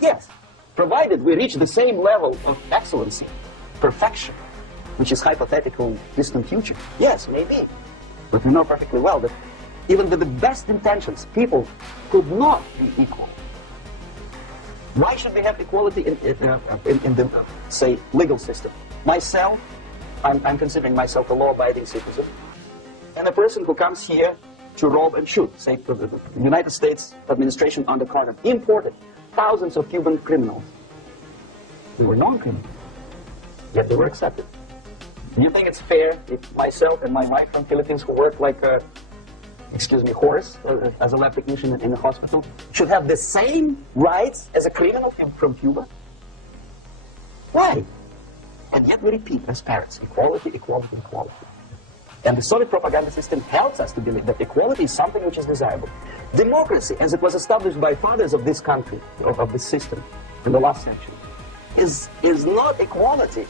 yes, provided we reach the same level of excellency, perfection, which is hypothetical, distant future. Yes, maybe. But we know perfectly well that even with the best intentions, people could not be equal. Why should we have equality in the, say, legal system? Myself, I'm considering myself a law-abiding citizen, and a person who comes here to rob and shoot, say, the United States administration undercover, imported thousands of Cuban criminals. They were non-criminals, yet they were accepted. Do you think it's fair if myself and my wife from Philippines, who work like a, horse, as a lab technician in a hospital, should have the same rights as a criminal from Cuba? Why? And yet we repeat as parents, equality, equality, equality. And the Soviet propaganda system helps us to believe that equality is something which is desirable. Democracy, as it was established by fathers of this country, of this system, in the last century, is not equality.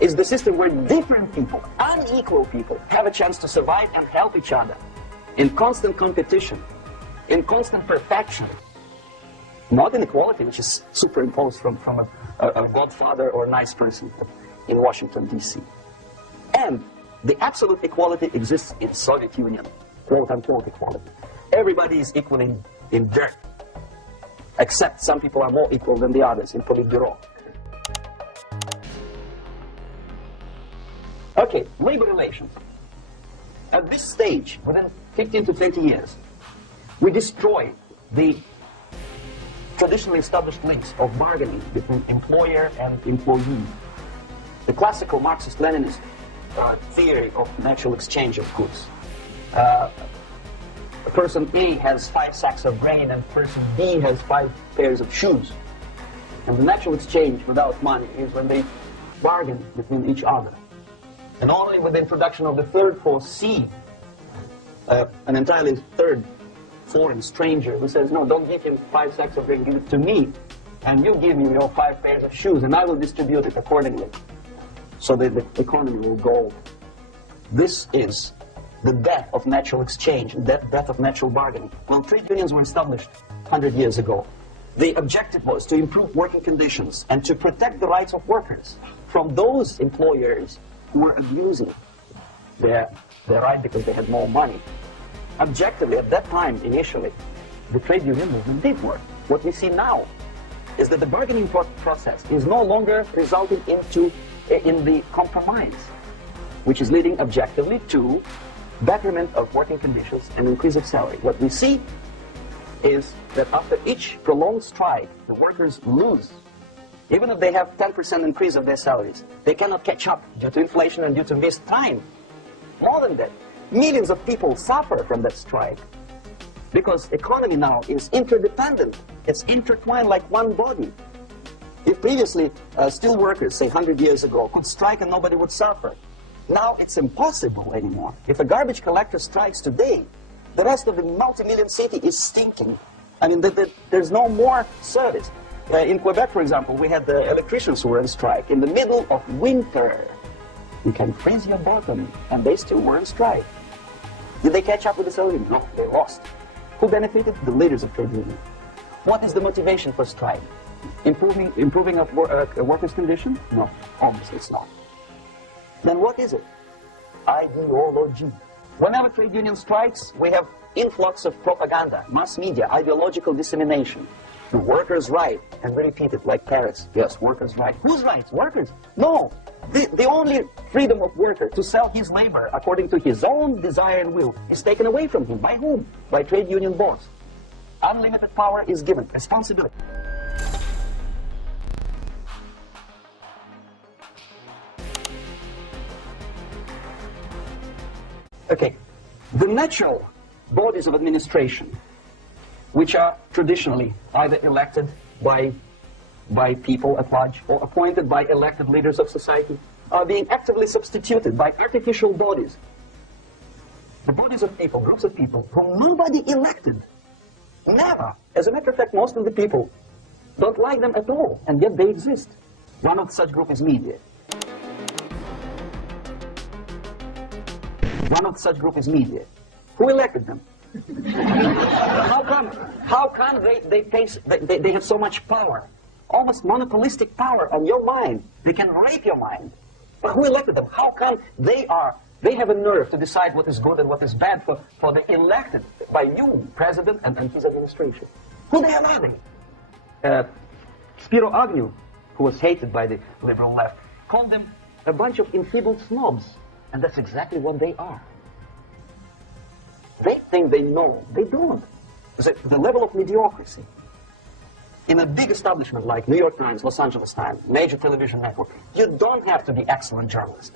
It's the system where different people, unequal people, have a chance to survive and help each other in constant competition, in constant perfection. Not inequality, which is superimposed from a godfather or a nice person in Washington, D.C. And the absolute equality exists in Soviet Union, quote-unquote equality. Everybody is equal in dirt, except some people are more equal than the others in Politburo. Okay, labor relations. At this stage, within 15 to 20 years, we destroy the traditionally established links of bargaining between employer and employee. The classical Marxist-Leninist theory of natural exchange of goods. Person A has 5 sacks of grain and person B has 5 pairs of shoes. And the natural exchange without money is when they bargain between each other. And only with the introduction of the third force, C, an entirely third foreign stranger who says, no, don't give him 5 sacks of grain, give it to me, and you give me your 5 pairs of shoes, and I will distribute it accordingly, so that the economy will go. This is the death of natural exchange, the death of natural bargaining. When trade unions were established 100 years ago, the objective was to improve working conditions and to protect the rights of workers from those employers who were abusing their right because they had more money. Objectively, at that time, initially, the trade union movement did work. What we see now is that the bargaining process is no longer resulting in the compromise, which is leading objectively to betterment of working conditions and increase of salary. What we see is that after each prolonged strike, the workers lose. Even if they have 10% increase of their salaries, they cannot catch up due to inflation and due to missed time. More than that, millions of people suffer from that strike because economy now is interdependent. It's intertwined like one body. If previously steel workers, say 100 years ago, could strike and nobody would suffer, now it's impossible anymore. If a garbage collector strikes today, the rest of the multi-million city is stinking. I mean, there's no more service. In Quebec, for example, we had the electricians who were on strike in the middle of winter. You can freeze your bottom, and they still were on strike. Did they catch up with the salary? No, they lost. Who benefited? The leaders of trade unions. What is the motivation for strike? Improving of workers' condition? No, obviously it's not. Then what is it? Ideology. Whenever trade union strikes, we have influx of propaganda, mass media, ideological dissemination. The workers' right, and we repeat it like parrots. Yes, workers' right. Whose rights? Workers? No. The only freedom of worker to sell his labor according to his own desire and will is taken away from him. By whom? By trade union boss. Unlimited power is given. Responsibility. Okay. The natural bodies of administration, which are traditionally either elected by people at large or appointed by elected leaders of society, are being actively substituted by artificial bodies. The bodies of people, groups of people, whom nobody elected. Never. As a matter of fact, most of the people don't like them at all, and yet they exist. One of such groups is media. One of such group is media. Who elected them? How come they have so much power? Almost monopolistic power on your mind. They can rape your mind. But who elected them? How come they have a nerve to decide what is good and what is bad for the elected by you, president, and his administration? Who the hell are they? Spiro Agnew, who was hated by the liberal left, called them a bunch of enfeebled snobs. And that's exactly what they are. They think they know. They don't. The level of mediocrity. In a big establishment like New York Times, Los Angeles Times, major television network, you don't have to be excellent journalist.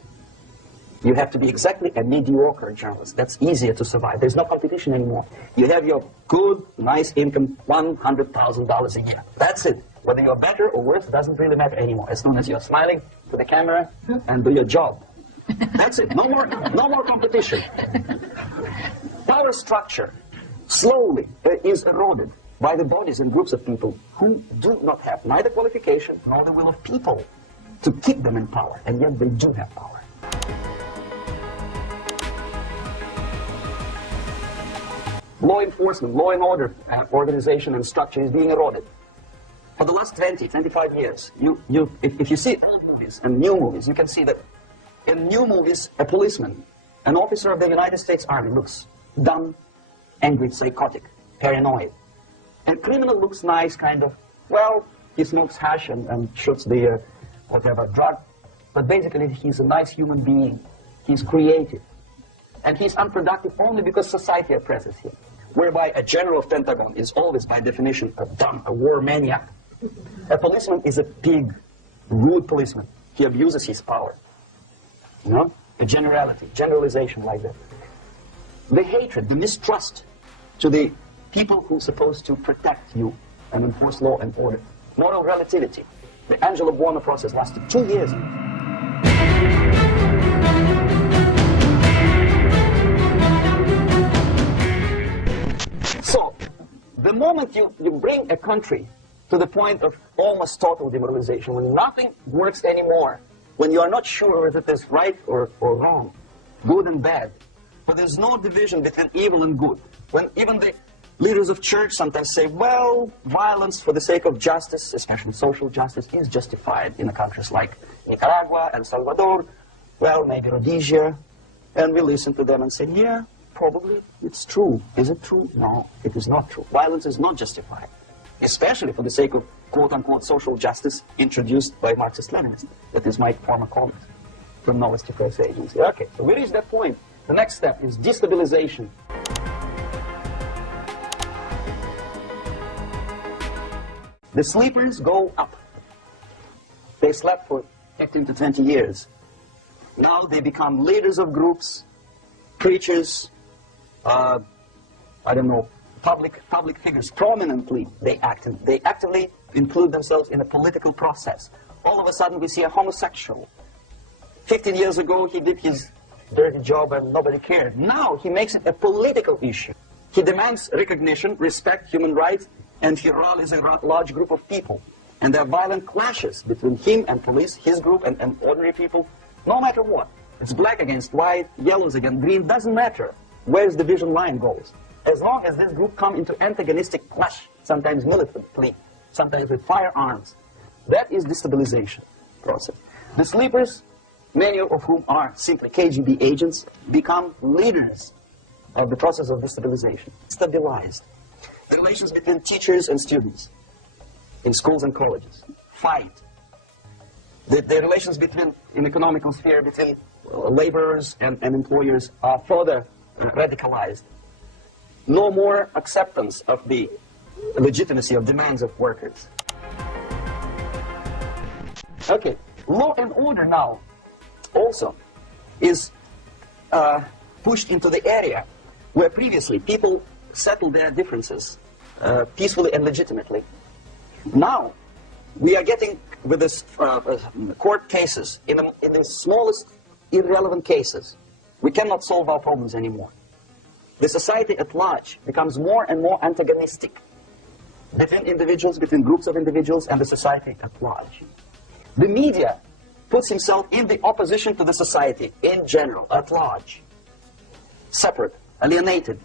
You have to be exactly a mediocre journalist. That's easier to survive. There's no competition anymore. You have your good, nice income, $100,000 a year. That's it. Whether you're better or worse doesn't really matter anymore. As long as you're smiling to the camera and do your job. That's it. No more competition. Power structure slowly is eroded by the bodies and groups of people who do not have neither qualification nor the will of people to keep them in power, and yet they do have power. Law enforcement, law and order organization and structure is being eroded. For the last 20, 25 years, if you see old movies and new movies, you can see that in new movies, a policeman, an officer of the United States Army looks dumb, angry, psychotic, paranoid. And criminal looks nice, kind of, well, he smokes hash and shoots the whatever drug. But basically, he's a nice human being. He's creative. And he's unproductive only because society oppresses him. Whereby a general of Pentagon is always, by definition, a dumb, a war maniac. A policeman is a pig, rude policeman. He abuses his power. You know? A generalization like that. The hatred, the mistrust to the people who are supposed to protect you and enforce law and order. Moral relativity. The Angelo Buono process lasted 2 years. So, the moment you bring a country to the point of almost total demoralization, when nothing works anymore, when you are not sure whether it is right or wrong, good and bad, but there's no division between evil and good, when even the leaders of church sometimes say, well, violence for the sake of justice, especially social justice, is justified in countries like Nicaragua, El Salvador, well, maybe Rhodesia, and we listen to them and say, yeah, probably it's true. Is it true? No, it is not true. Violence is not justified, especially for the sake of quote-unquote social justice introduced by Marxist-Leninists. That is my former comment from Novosti Press Agency. Okay, so we reached that point. The next step is destabilization. The sleepers go up. They slept for 15 to 20 years. Now they become leaders of groups, preachers, I don't know, public figures. Prominently, they actively include themselves in a political process. All of a sudden, we see a homosexual. 15 years ago, he did his dirty job and nobody cared. Now, he makes it a political issue. He demands recognition, respect, human rights, and he rallies a large group of people. And there are violent clashes between him and police, his group and ordinary people, no matter what. It's black against white, yellows against green, doesn't matter where the division line goes. As long as this group come into antagonistic clash, sometimes militantly, sometimes with firearms, that is destabilization process. The sleepers, many of whom are simply KGB agents, become leaders of the process of destabilization, stabilized. The relations between teachers and students in schools and colleges fight. The relations in economical sphere between laborers and employers are further radicalized. No more acceptance of the legitimacy of demands of workers. Okay, law and order now also is pushed into the area where previously people settled their differences peacefully and legitimately. Now, we are getting with this court cases, in the smallest irrelevant cases, we cannot solve our problems anymore. The society at large becomes more and more antagonistic between individuals, between groups of individuals, and the society at large. The media puts himself in the opposition to the society in general, at large. Separate, alienated,